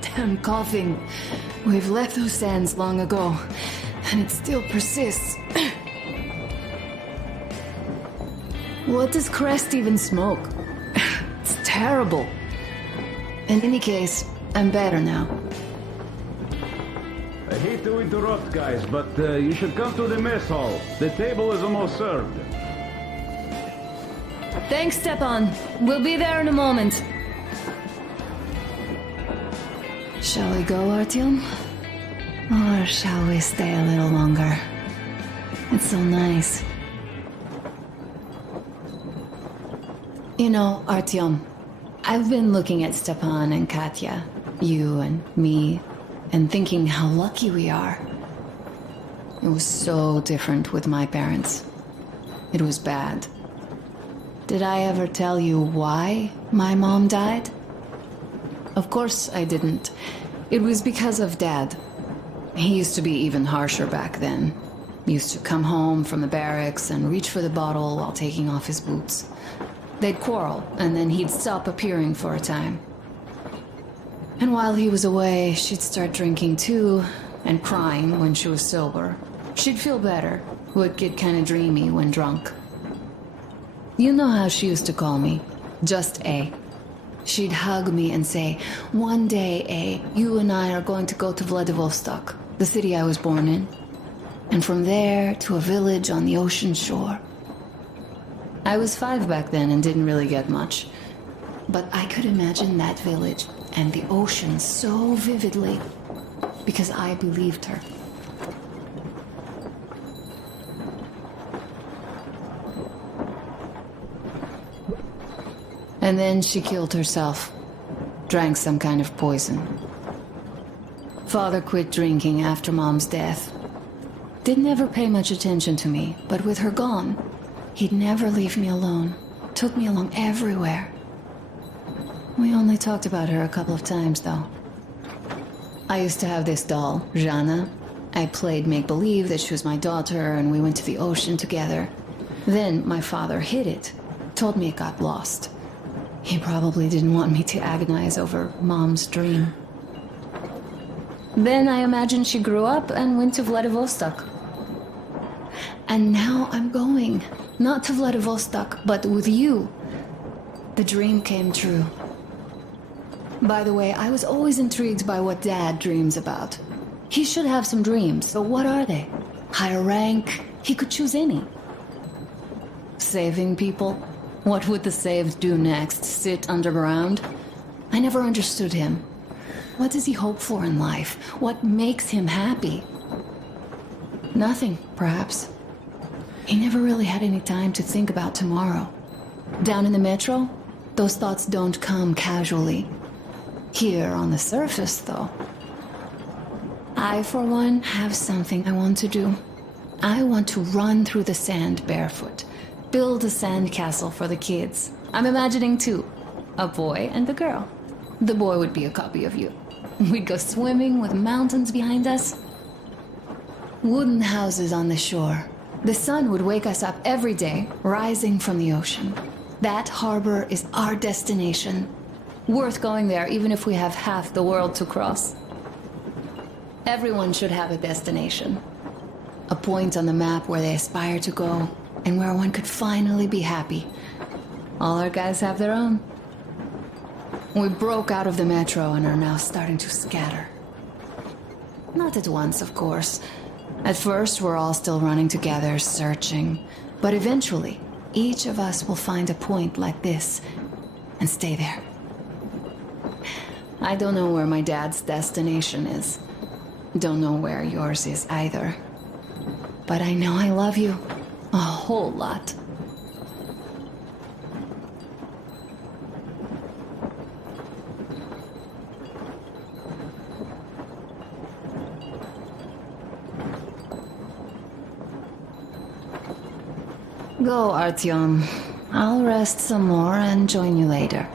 Damn coughing. We've left those sands long ago, and it still persists. What does Crest even smoke? It's terrible. In any case, I'm better now. I hate to interrupt, guys, but you should come to the mess hall. The table is almost served. Thanks, Stepan. We'll be there in a moment. Shall we go, Artyom? Or shall we stay a little longer? It's so nice. You know, Artyom, I've been looking at Stepan and Katya, you and me, and thinking how lucky we are. It was so different with my parents. It was bad. Did I ever tell you why my mom died? Of course I didn't. It was because of Dad. He used to be even harsher back then. He used to come home from the barracks and reach for the bottle while taking off his boots. They'd quarrel, and then he'd stop appearing for a time. And while he was away, she'd start drinking too, and crying when she was sober. She'd feel better, would get kinda dreamy when drunk. You know how she used to call me? Just A. She'd hug me and say, "One day, A, you and I are going to go to Vladivostok, the city I was born in. And from there to a village on the ocean shore." I was 5 back then and didn't really get much. But I could imagine that village and the ocean so vividly because I believed her. And then she killed herself. Drank some kind of poison. Father quit drinking after Mom's death. Didn't ever pay much attention to me, but with her gone, he'd never leave me alone. Took me along everywhere. We only talked about her a couple of times, though. I used to have this doll, Jana. I played make-believe that she was my daughter, and we went to the ocean together. Then my father hid it. Told me it got lost. He probably didn't want me to agonize over Mom's dream. Then I imagine she grew up and went to Vladivostok. And now I'm going. Not to Vladivostok, but with you. The dream came true. By the way, I was always intrigued by what Dad dreams about. He should have some dreams, but what are they? Higher rank? He could choose any. Saving people? What would the saved do next? Sit underground? I never understood him. What does he hope for in life? What makes him happy? Nothing, perhaps. He never really had any time to think about tomorrow. Down in the metro, those thoughts don't come casually. Here on the surface, though. I, for one, have something I want to do. I want to run through the sand barefoot. Build a sandcastle for the kids. I'm imagining two. A boy and a girl. The boy would be a copy of you. We'd go swimming with mountains behind us. Wooden houses on the shore. The sun would wake us up every day, rising from the ocean. That harbor is our destination. Worth going there even if we have half the world to cross. Everyone should have a destination. A point on the map where they aspire to go, and where one could finally be happy. All our guys have their own. We broke out of the metro and are now starting to scatter. Not at once, of course. At first, we're all still running together, searching. But eventually, each of us will find a point like this and stay there. I don't know where my dad's destination is. Don't know where yours is either. But I know I love you a whole lot. Go, Artyom. I'll rest some more and join you later.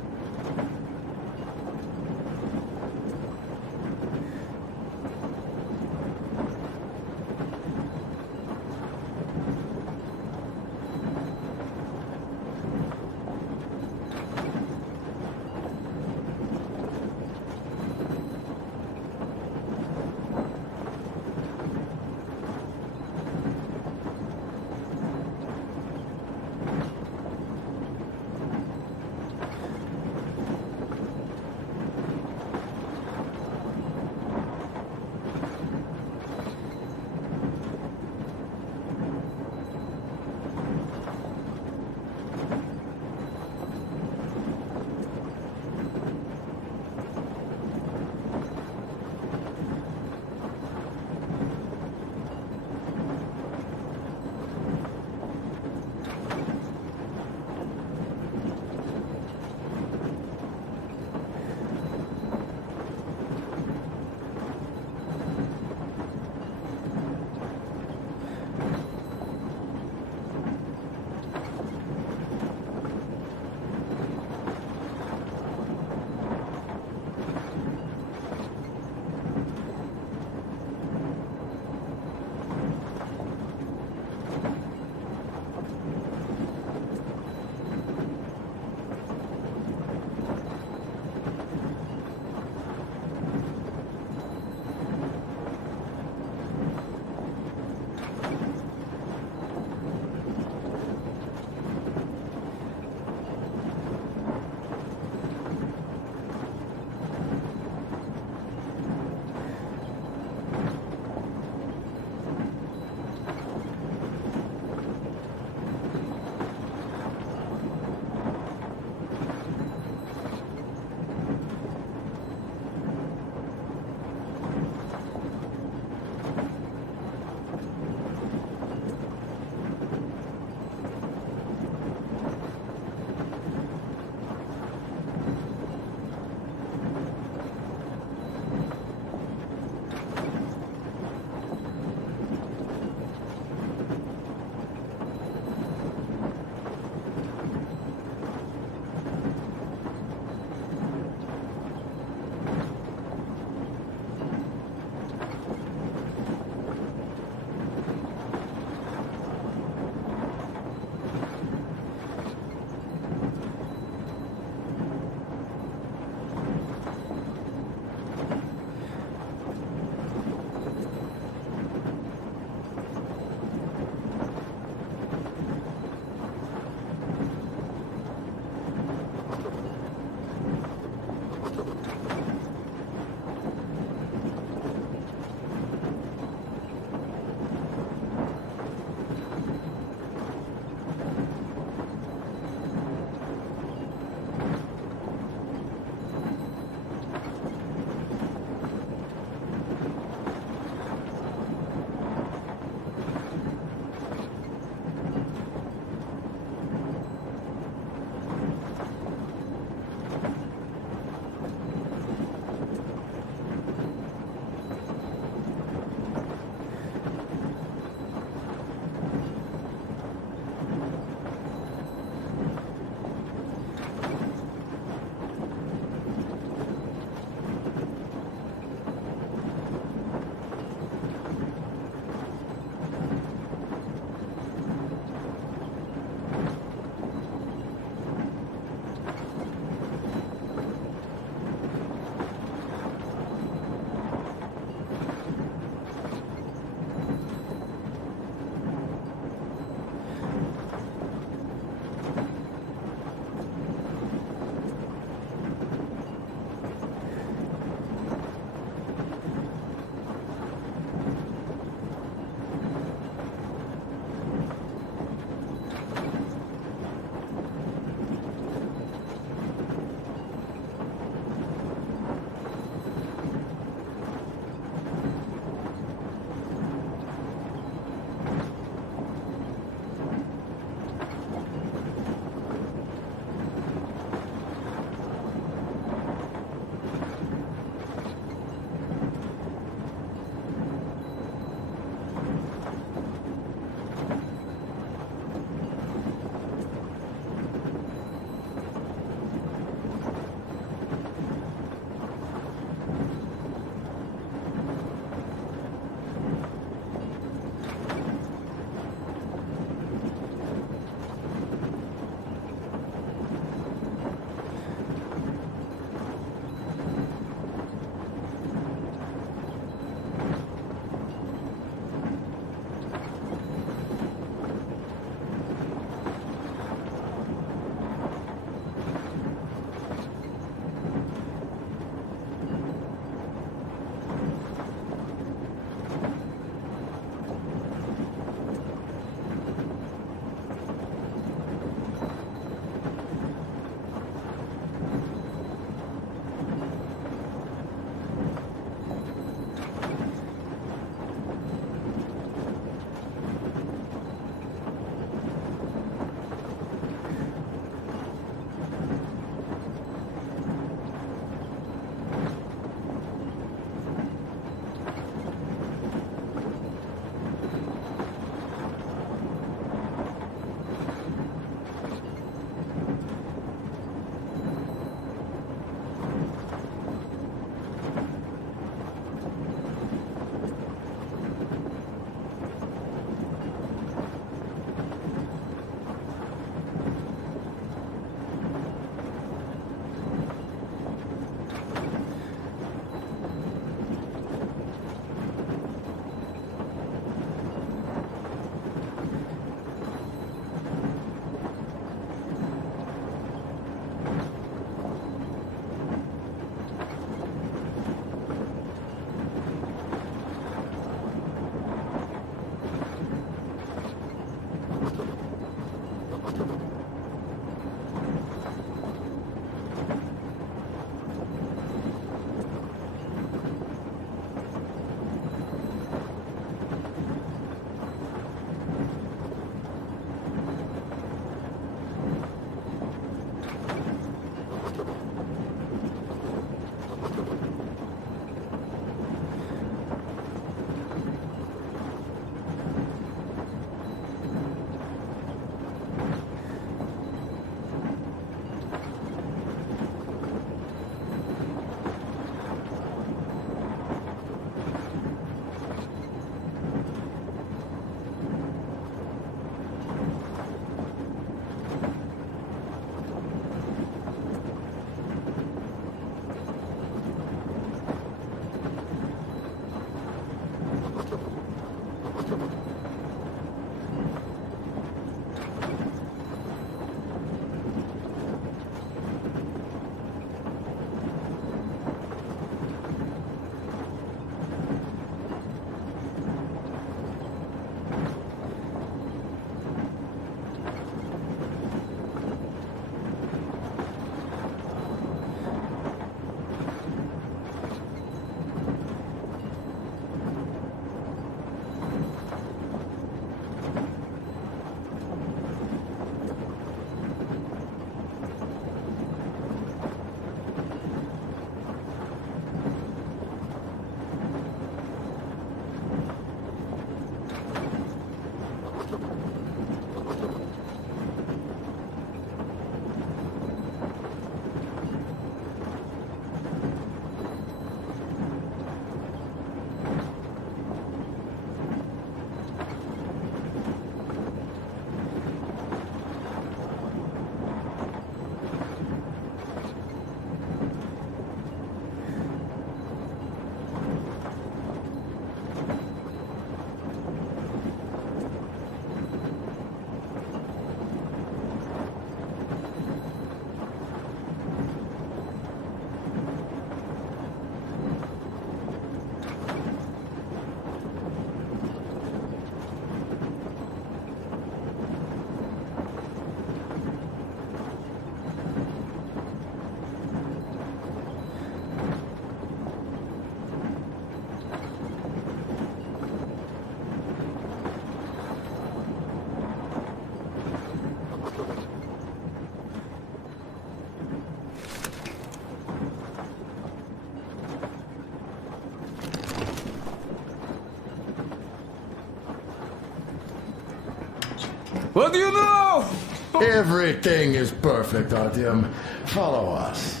What do you know? Everything is perfect, Artyom. Follow us.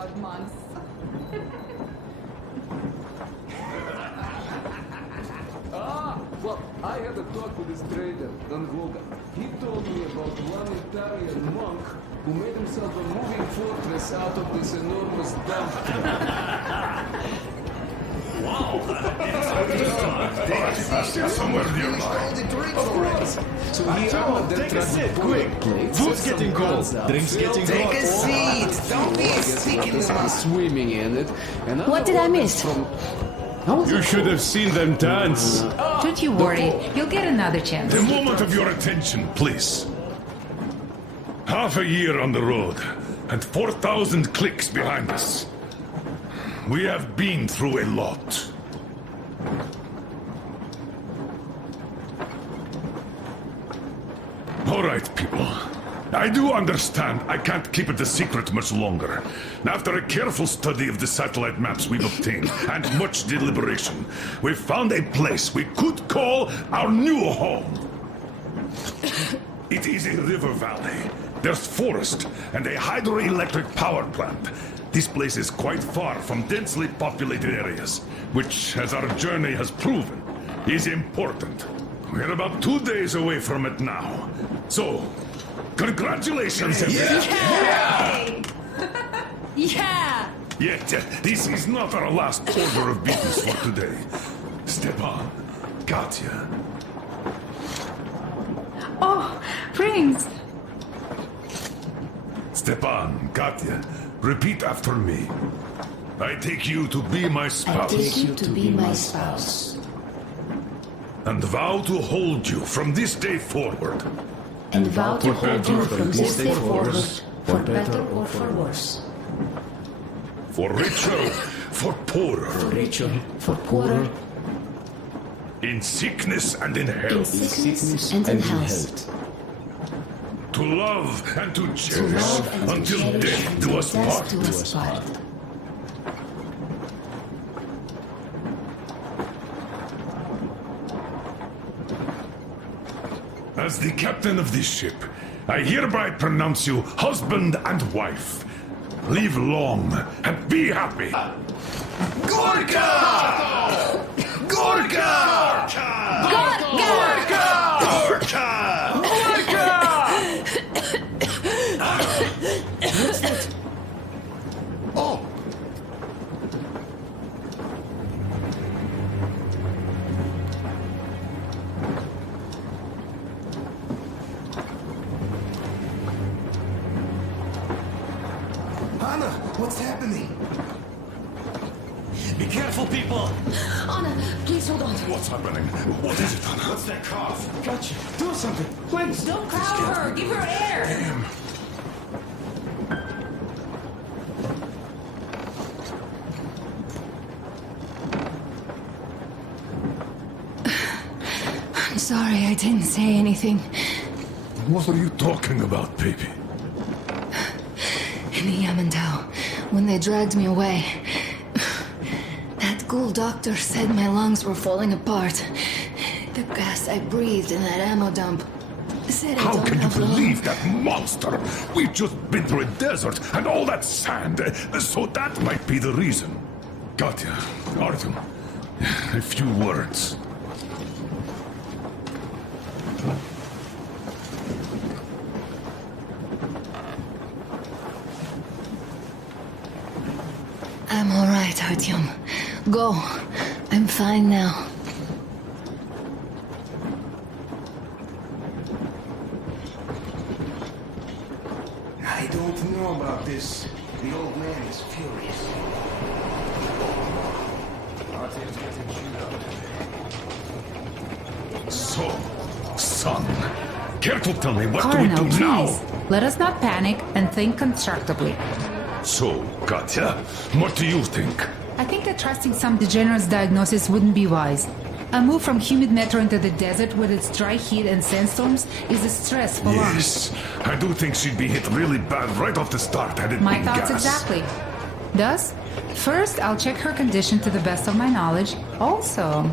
about months. Well, I had a talk with this trader, Don Voga. He told me about one Italian monk who made himself a moving fortress out of this enormous dump truck. Somewhere nearby. So he armored their Take a truck sip, with quick. boiler plates, Food's set some getting cold. guns up, Drink's filled getting the hot. Take a seat. Don't be a stick in the mud. swimming in it. And What did I miss? You should have seen them dance. Don't you worry. You'll get another chance. A moment of your attention, please. Half a year on the road, and 4,000 clicks behind us. We have been through a lot. All right, people. I do understand I can't keep it a secret much longer. After a careful study of the satellite maps we've obtained, and much deliberation, we've found a place we could call our new home. It is a river valley. There's forest and a hydroelectric power plant. This place is quite far from densely populated areas, which, as our journey has proven, is important. We're about 2 days away from it now. So, congratulations, everyone. Yeah! Yet, this is not our last order of business for today. Stepan, Katya, Oh, Prince! Stepan, Katya, repeat after me. I take you to be my spouse. Take you to be my spouse. And vow to hold you from this day forward. And vow to hold you from this day forward, for better or for worse. For richer, for poorer. For richer, for poorer, In sickness and in In health. sickness and in health. To love and to To cherish love and to until cherish death until do us death part. do us part. As the captain of this ship, I hereby pronounce you husband and wife. Live long and be happy. Gorka! Gorka! Oh! Anna, what's happening? Be careful, people! Anna, please hold on. What's happening? What is it, Anna? What's that cough? Gotcha. Do something, please! Don't crowd her. Give her air. I'm sorry I didn't say anything. What are you talking about, baby? In the Yamantau, when they dragged me away, that ghoul doctor said my lungs were falling apart. The gas I breathed in that ammo dump said I How don't can you have long. believe that monster? We've just been through a desert and all that sand, so that might be the reason. Katya, Artyom, a few words. I'm all right, Artyom. Go. I'm fine now. I don't know about this. The old man is furious. Artyom's getting chewed up. So, son, care to tell me what do we Colonel, do now? please. Let us not panic and think constructively. So, Katya, what do you think? I think that trusting some degenerate's diagnosis wouldn't be wise. A move from humid metro into the desert with its dry heat and sandstorms is a stress for lungs. Yes, I do think she'd be hit really bad right off the start had it My been thoughts gas. exactly. Thus, first I'll check her condition to the best of my knowledge. Also,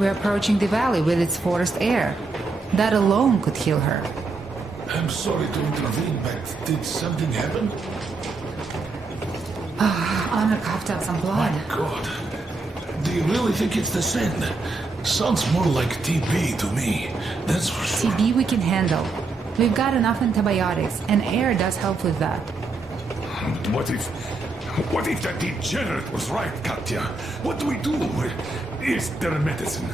we're approaching the valley with its forest air. That alone could heal her. I'm sorry to intervene, but did something happen? Anna coughed up some blood. God. Do you really think it's the sand? Sounds more like TB to me. That's for sure. TB we can handle. We've got enough antibiotics, and air does help with that. But what if that degenerate was right, Katya? What do we do? Is there a medicine?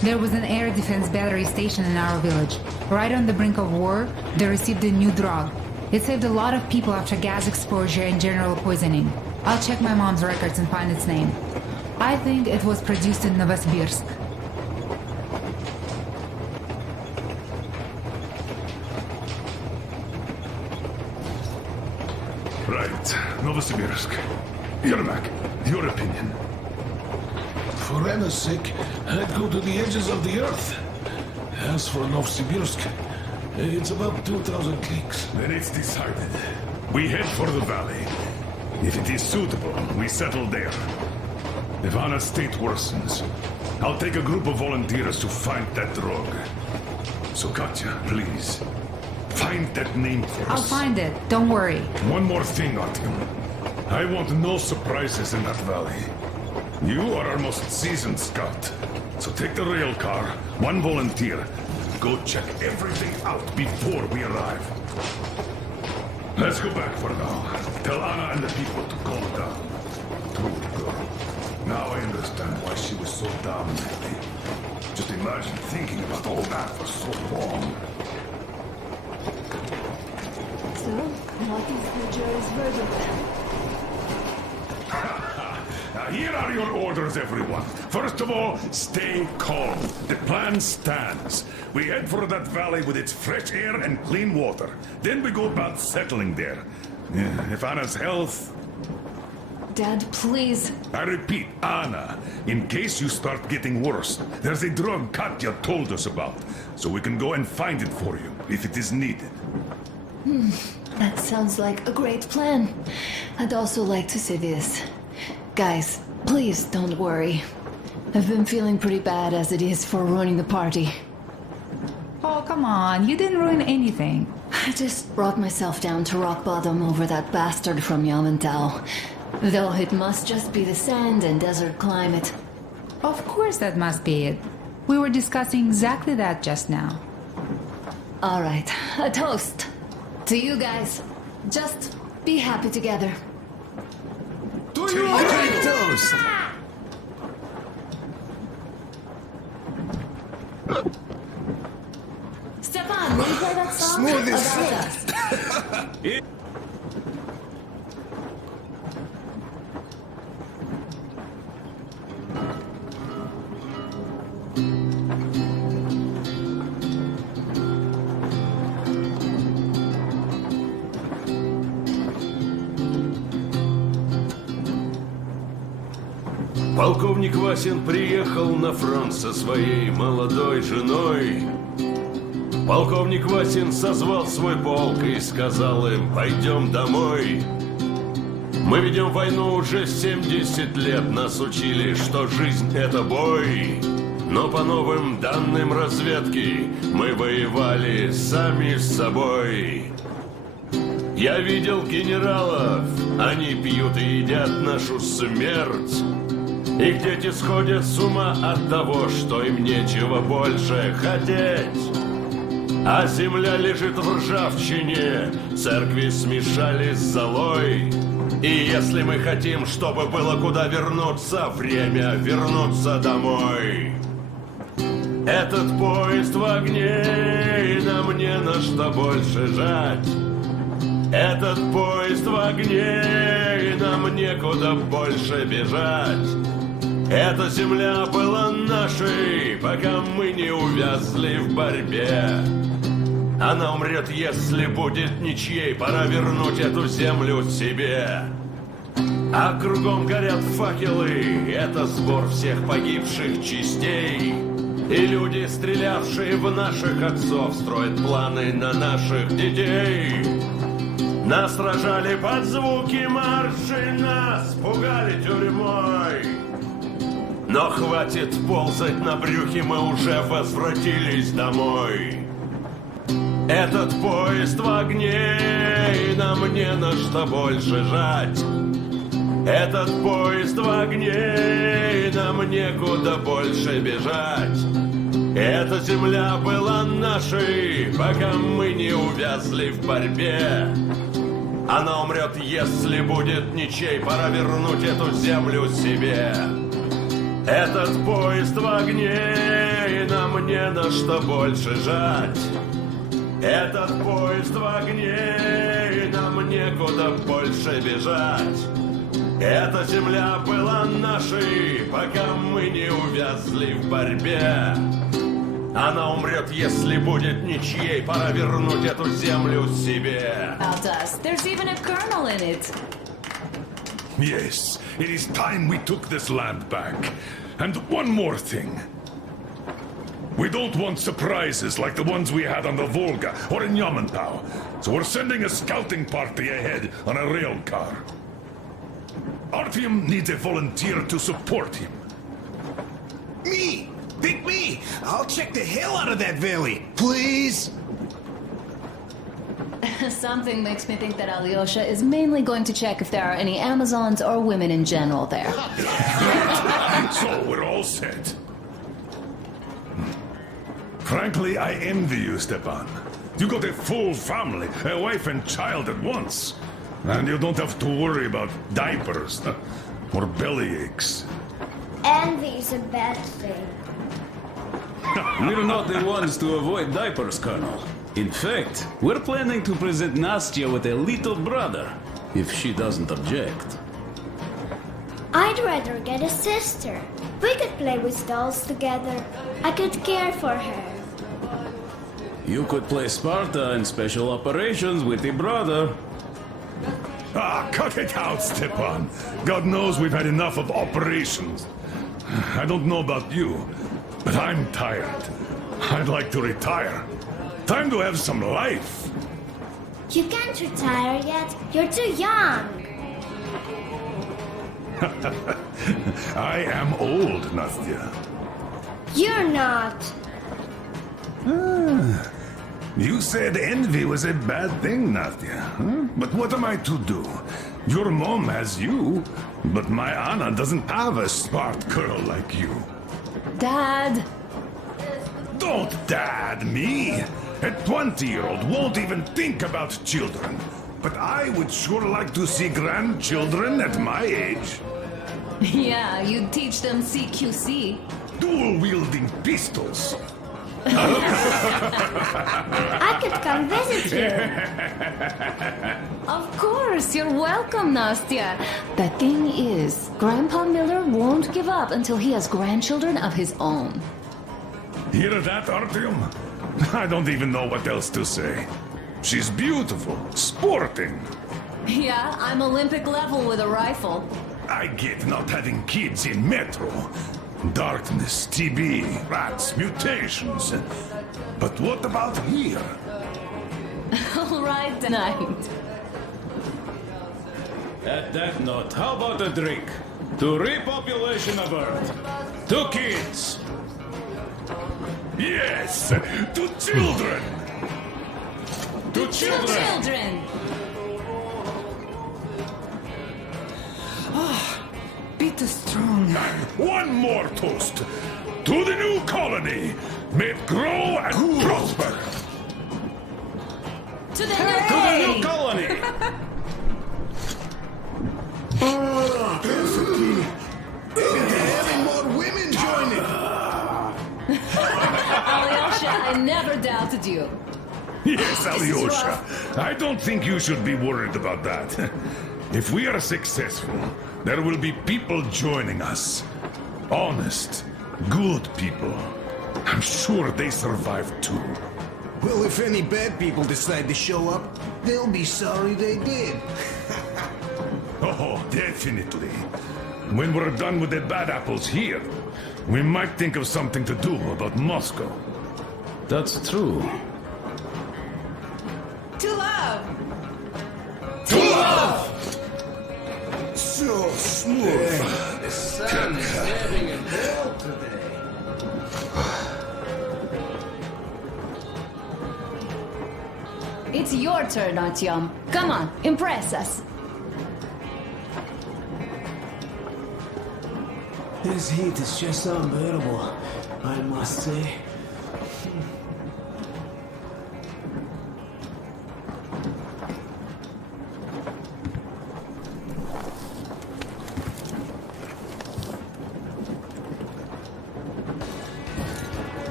There was an air defense battery station in our village. Right on the brink of war, they received a new drug. It saved a lot of people after gas exposure and general poisoning. I'll check my mom's records and find its name. I think it was produced in Novosibirsk. Right, Novosibirsk. Yermak, your opinion. For Anna's sake, I'd go to the edges of the earth. As for Novosibirsk, it's about 2,000 cliques. Then it's decided. We head for the valley. If it is suitable, we settle there. If Anna's state worsens, I'll take a group of volunteers to find that drug. So Katya, please, find that name for I'll us. find it, don't worry. One more thing, Artyom. I want no surprises in that valley. You are our most seasoned scout. So take the rail car, one volunteer. Go check everything out before we arrive. Let's go back for now. Tell Anna and the people to calm down. Good girl. Now I understand why she was so down lately. Just imagine thinking about all that for so long. So, what is the jury's verdict? Now, here are your orders, everyone. First of all, stay calm. The plan stands. We head for that valley with its fresh air and clean water. Then we go about settling there. If Anna's health... Dad, please. I repeat, Anna, in case you start getting worse, there's a drug Katya told us about, so we can go and find it for you, if it is needed. That sounds like a great plan. I'd also like to say this. Guys, please don't worry. I've been feeling pretty bad as it is for ruining the party. Oh, come on. You didn't ruin anything. I just brought myself down to rock bottom over that bastard from Yamantau. Though it must just be the sand and desert climate. Of course that must be it. We were discussing exactly that just now. All right, a toast. To you guys. Just be happy together. To you, toast! Stefan, will you play that song? Smooth as About silk. us? Полковник Васин приехал на фронт со своей молодой женой. Полковник Васин созвал свой полк и сказал им: пойдем домой. Мы ведем войну уже 70 лет, нас учили, что жизнь это бой. Но по новым данным разведки мы воевали сами с собой. Я видел генералов, они пьют и едят нашу смерть. Их дети сходят с ума от того, что им нечего больше хотеть. А земля лежит в ржавчине, церкви смешали с золой. И если мы хотим, чтобы было куда вернуться, время вернуться домой. Этот поезд в огне, и нам не на что больше жать. Этот поезд в огне, и нам некуда больше бежать. Эта земля была нашей, пока мы не увязли в борьбе. Она умрет, если будет ничьей, пора вернуть эту землю себе. А кругом горят факелы, это сбор всех погибших частей. И люди, стрелявшие в наших отцов, строят планы на наших детей. Нас сражали под звуки маршей, нас пугали тюрьмой. Но хватит ползать на брюхе, мы уже возвратились домой. Этот поезд в огне, и нам не на что больше жать. Этот поезд в огне, и нам некуда больше бежать. Эта земля была нашей, пока мы не увязли в борьбе. Она умрет, если будет ничей, пора вернуть эту землю себе. Этот поезд в огне, и нам не на что больше жать. Этот поезд в огне, и нам некуда больше бежать. Эта земля была нашей, пока мы не увязли в борьбе. Она умрет, если будет ничьей, пора вернуть эту землю себе. About us. There's even a colonel in it. Yes, it is time we took this land back. And one more thing. We don't want surprises like the ones we had on the Volga or in Yamantau. So we're sending a scouting party ahead on a rail car. Artyom needs a volunteer to support him. Me! Pick me! I'll check the hell out of that valley. Please? Something makes me think that Alyosha is mainly going to check if there are any Amazons or women in general there. So we're all set. Frankly, I envy you, Stepan. You got a full family, a wife and child at once. And you don't have to worry about diapers or belly aches. Envy is a bad thing. We're not the ones to avoid diapers, Colonel. In fact, we're planning to present Nastya with a little brother, if she doesn't object. I'd rather get a sister. We could play with dolls together. I could care for her. You could play Sparta in special operations with a brother. Ah, cut it out, Stepan. God knows we've had enough of operations. I don't know about you, but I'm tired. I'd like to retire. Time to have some life. You can't retire yet. You're too young. I am old, Nastya. You're not. You said envy was a bad thing, Nastya. Huh? But what am I to do? Your mom has you, but my Anna doesn't have a smart girl like you. Dad! Don't dad me! A 20-year-old won't even think about children. But I would sure like to see grandchildren at my age. Yeah, you teach them CQC. Dual-wielding pistols. I could come visit you. Of course, you're welcome, Nastya. The thing is, Grandpa Miller won't give up until he has grandchildren of his own. Hear that, Artyom? I don't even know what else to say. She's beautiful, sporting. Yeah, I'm Olympic level with a rifle. I get not having kids in Metro. Darkness, TB, rats, mutations. But what about here? All right, tonight. At that note, how about a drink? To repopulation of Earth. To kids. Yes, to children. To children. Children! Bitter strong. One more toast. To the new colony. May it grow and prosper. To the To the new colony. Having more women joining. Alyosha, I never doubted you. Yes, Alyosha. I don't think you should be worried about that. If we are successful, there will be people joining us. Honest, good people. I'm sure they survive too. Well, if any bad people decide to show up, they'll be sorry they did. Oh, definitely. When we're done with the bad apples here, we might think of something to do about Moscow. That's true. To love! So smooth. The sun is having a ball today. It's your turn, Artyom. Come on, impress us. This heat is just unbearable, I must say.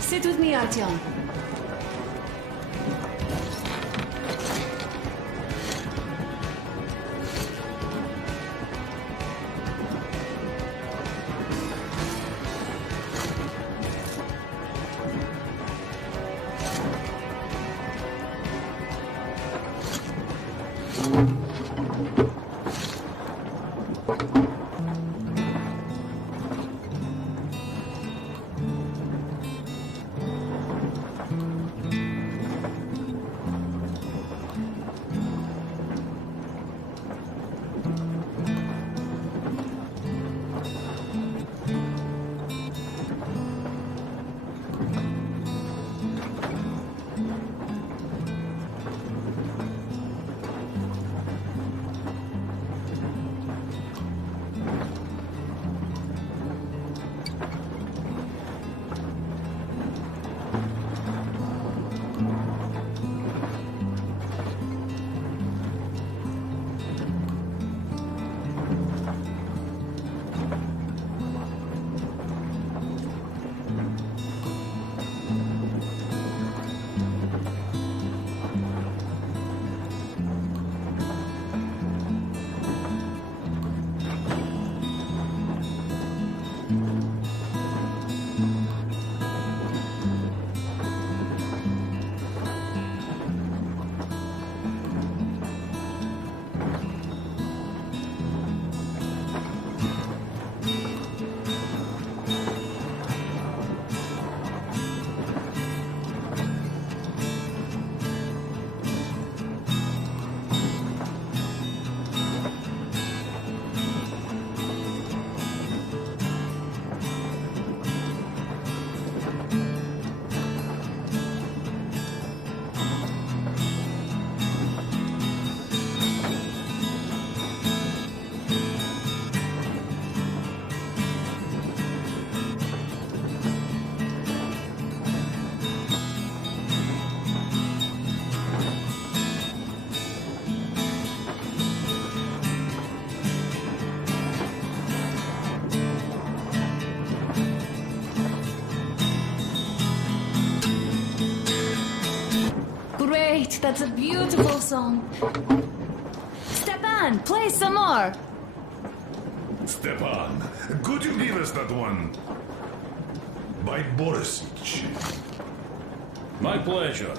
Sit with me, Artyom. that's a beautiful song. Stepan, play some more. Stepan, could you give us that one? By Borisic. My pleasure.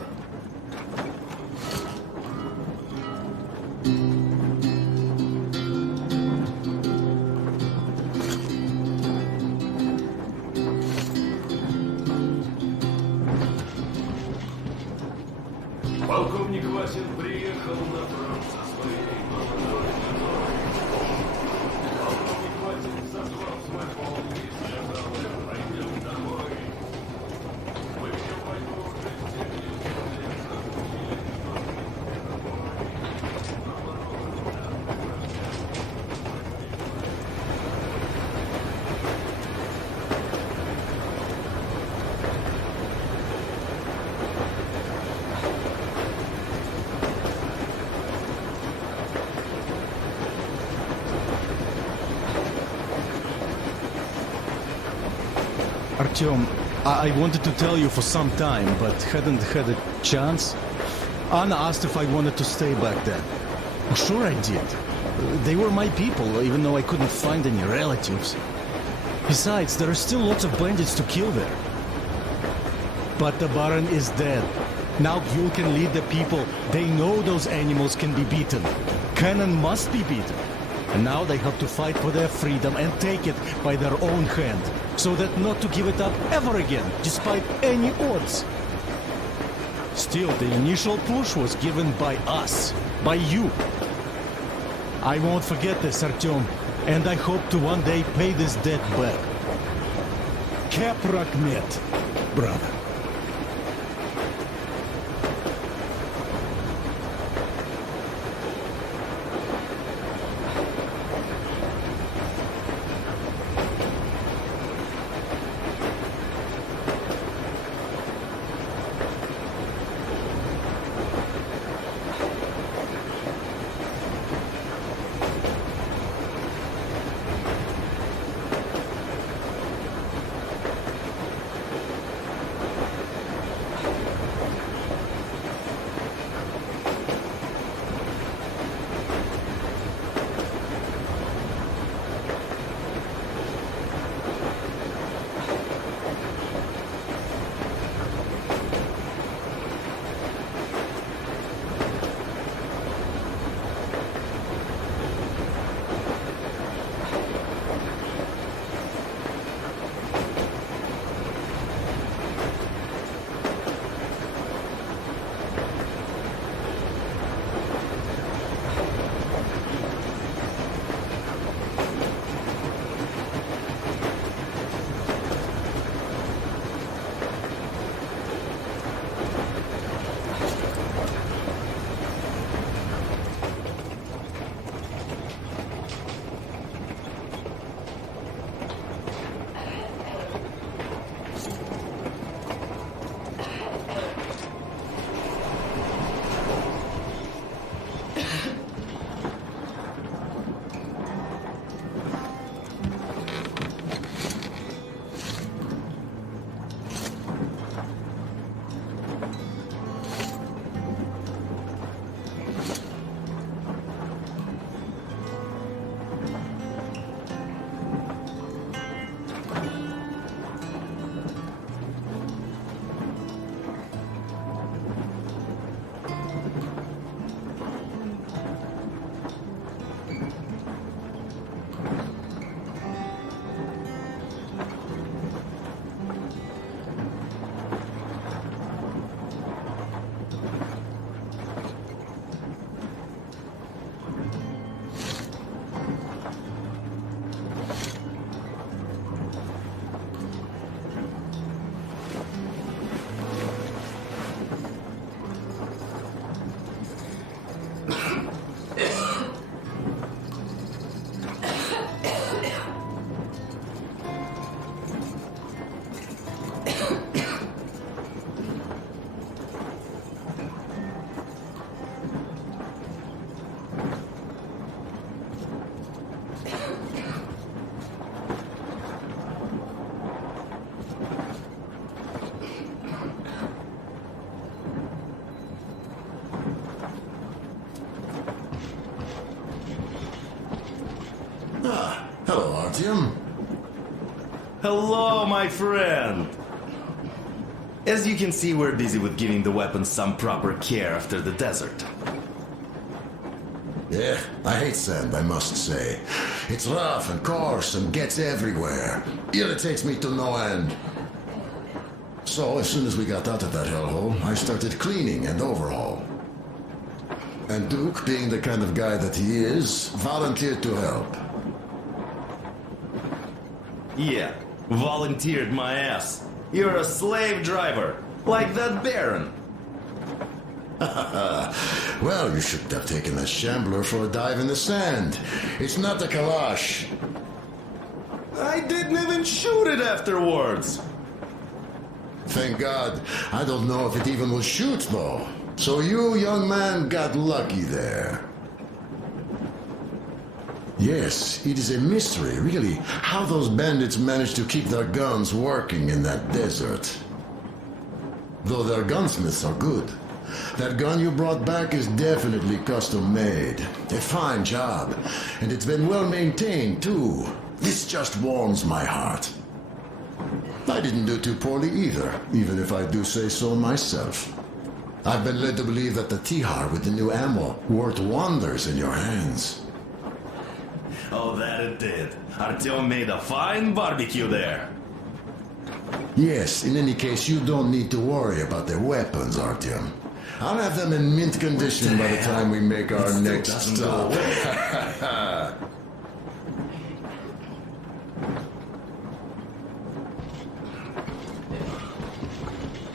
Полковник Васин приехал на фронт со своей молодой женой. Полковник Васин созвал свой полк и сказал им: пойдем домой. Мы ведем войну уже 70 лет, захватили Artyom, I wanted to tell you for some time, but hadn't had a chance. Anna asked if I wanted to stay back then. Sure I did. They were my people, even though I couldn't find any relatives. Besides, there are still lots of bandits to kill there. But the Baron is dead. Now Yul can lead the people. They know those animals can be beaten. Cannon must be beaten. And now they have to fight for their freedom and take it by their own hand, so that not to give it up ever again, despite any odds. Still, the initial push was given by us, by you. I won't forget this, Artyom, and I hope to one day pay this debt back. Kaprak met, brother. Hello, Artyom. Hello, my friend! As you can see, we're busy with giving the weapons some proper care after the desert. Yeah, I hate sand, I must say. It's rough and coarse and gets everywhere. Irritates me to no end. So, as soon as we got out of that hellhole, I started cleaning and overhaul. And Duke, being the kind of guy that he is, volunteered to help. Yeah, volunteered my ass. You're a slave driver, like that Baron. Well, you should have taken a shambler for a dive in the sand. It's not a Kalash. I didn't even shoot it afterwards. Thank God. I don't know if it even will shoot, though. So you, young man, got lucky there. Yes, it is a mystery, really, how those bandits managed to keep their guns working in that desert. Though their gunsmiths are good. That gun you brought back is definitely custom made. A fine job. And it's been well maintained, too. This just warms my heart. I didn't do too poorly either, even if I do say so myself. I've been led to believe that the Tihar with the new ammo worked wonders in your hands. Oh, that it did. Artyom made a fine barbecue there. Yes, in any case, you don't need to worry about their weapons, Artyom. I'll have them in mint condition by the time we make our next stop.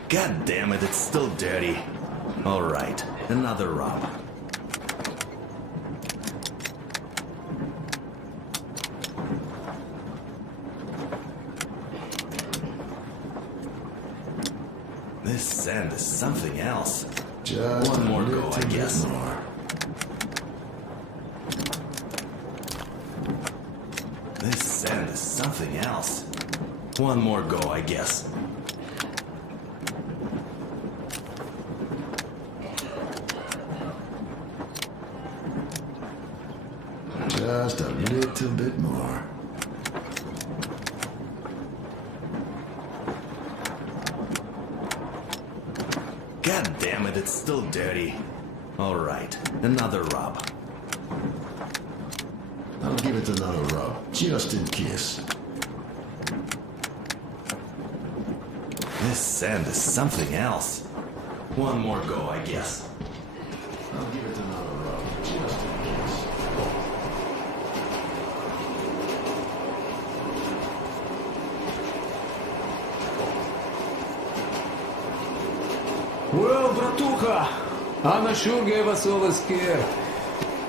God damn it, it's still dirty. All right, another rub. This sand is something else. Just one more go, I bit guess. more. This sand is something else. One more go, I guess. Just a little bit more. God damn it, it's still dirty. All right, another rub. I'll give it another rub, just in case. This sand is something else. One more go, I guess. I'll give it another rub, just in case. Well, Bratuха, Anna sure gave us all a scare.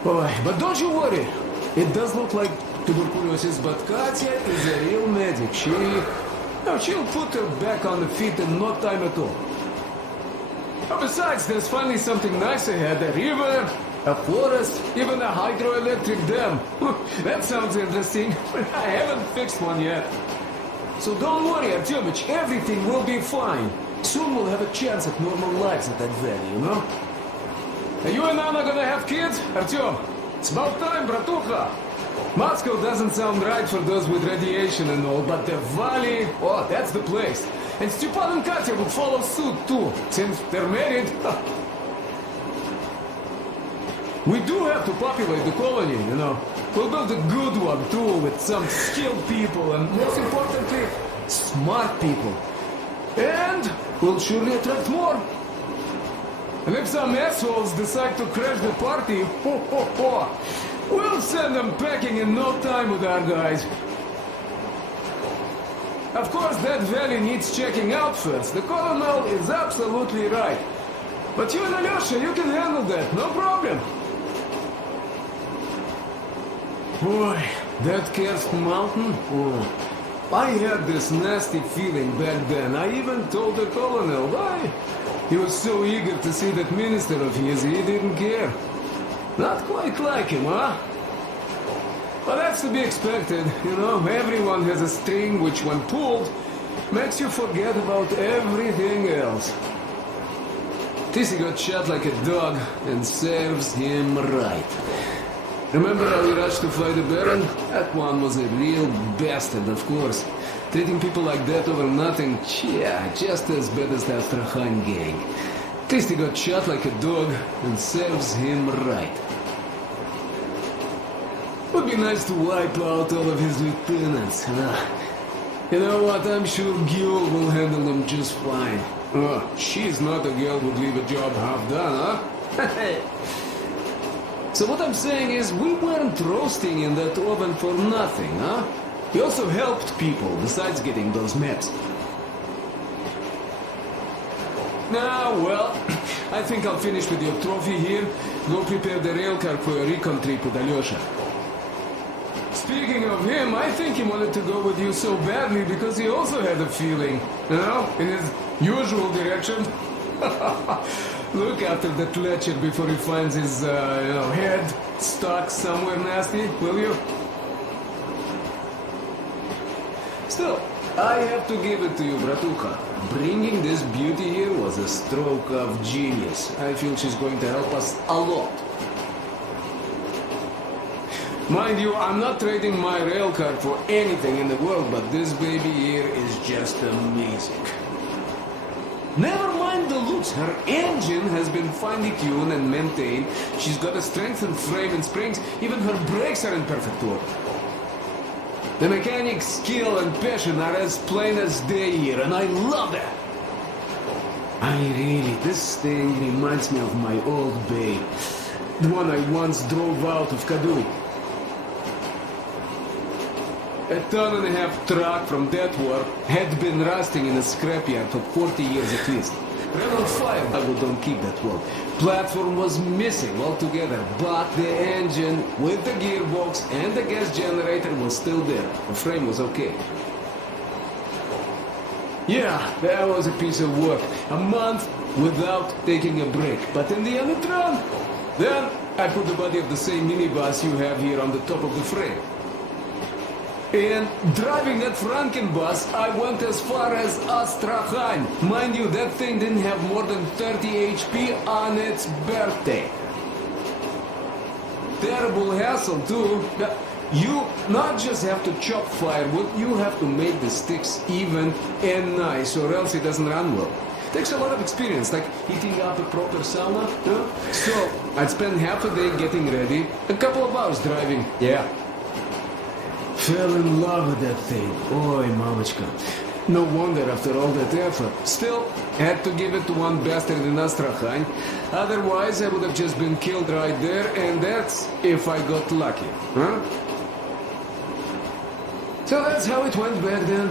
Boy, but don't you worry. It does look like tuberculosis, but Katya is a real medic. She'll put her back on the feet in no time at all. Oh, besides, there's finally something nice ahead. A river, a forest, even a hydroelectric dam. That sounds interesting. I haven't fixed one yet. So don't worry, Artyomich, everything will be fine. Soon we'll have a chance at normal lives at that valley, you know? Are you and Anna gonna have kids, Artyom? It's about time, Bratucha. Moscow doesn't sound right for those with radiation and all, but the valley, oh, that's the place. And Stepan and Katya would follow suit too, since they're married. We do have to populate the colony, you know. We'll build a good one too, with some skilled people and, most importantly, smart people. And we'll surely attract more. And if some assholes decide to crash the party, we'll send them packing in no time with our guys. Of course, that valley needs checking out first. The colonel is absolutely right. But you and Alyosha, you can handle that, no problem. Boy, that Kerst mountain, oh. I had this nasty feeling back then. I even told the colonel why. He was so eager to see that minister of his, he didn't care. Not quite like him, huh? But that's to be expected, you know. Everyone has a string which, when pulled, makes you forget about everything else. Tissy got shot like a dog, and serves him right. Remember how we rushed to fly the Baron? That one was a real bastard, of course. Treating people like that over nothing, yeah, just as bad as the Astrakhan gang. At least he got shot like a dog, and serves him right. Would be nice to wipe out all of his lieutenants, huh? You know what, I'm sure Gil will handle them just fine. She's not a girl who'd leave a job half done, huh? So what I'm saying is, we weren't roasting in that oven for nothing, huh? He also helped people, besides getting those maps. Now, well, I think I'll finish with your trophy here. Go prepare the railcar for a recon trip with Alyosha. Speaking of him, I think he wanted to go with you so badly because he also had a feeling, you know, in his usual direction. Look after that Fletcher before he finds his, head stuck somewhere nasty, will you? Still, I have to give it to you, Bratucha. Bringing this beauty here was a stroke of genius. I feel she's going to help us a lot. Mind you, I'm not trading my railcar for anything in the world, but this baby here is just amazing. Never mind the looks, her engine has been finely tuned and maintained. She's got a strengthened frame and springs, even her brakes are in perfect order. The mechanic's skill and passion are as plain as day here, and I love that. This thing reminds me of my old bay, the one I once drove out of Kadui. A 1.5-ton truck from that war had been rusting in a scrapyard for 40 years at least. Ran on fire, I don't keep that word. Platform was missing altogether, but the engine with the gearbox and the gas generator was still there. The frame was okay. Yeah, that was a piece of work. A month without taking a break. But in the end it ran. Then I put the body of the same minibus you have here on the top of the frame. And driving that Frankenbus, I went as far as Astrakhan. Mind you, that thing didn't have more than 30 HP on its birthday. Terrible hassle, too. You not just have to chop firewood, you have to make the sticks even and nice, or else it doesn't run well. Takes a lot of experience, like heating up a proper sauna. So, I'd spend half a day getting ready, a couple of hours driving. Yeah. Fell in love with that thing. Oi, mamachka. No wonder after all that effort. Still, had to give it to one bastard in Astrakhan. Otherwise, I would have just been killed right there, and that's if I got lucky. Huh? So that's how it went back then.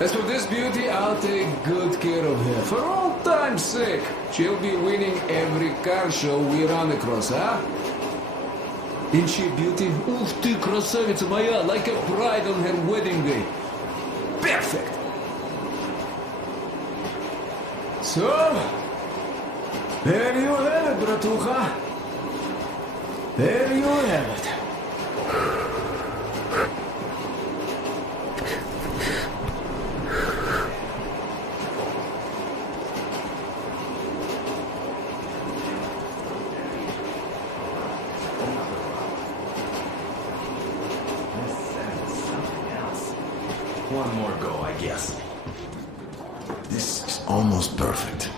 As for this beauty, I'll take good care of her. For all time's sake, she'll be winning every car show we run across, huh? Isn't she a beauty? Ух ты, красавица моя, like a bride on her wedding day. Perfect! So, there you have it, Bratucha. There you have it. One more go, I guess. This is almost perfect.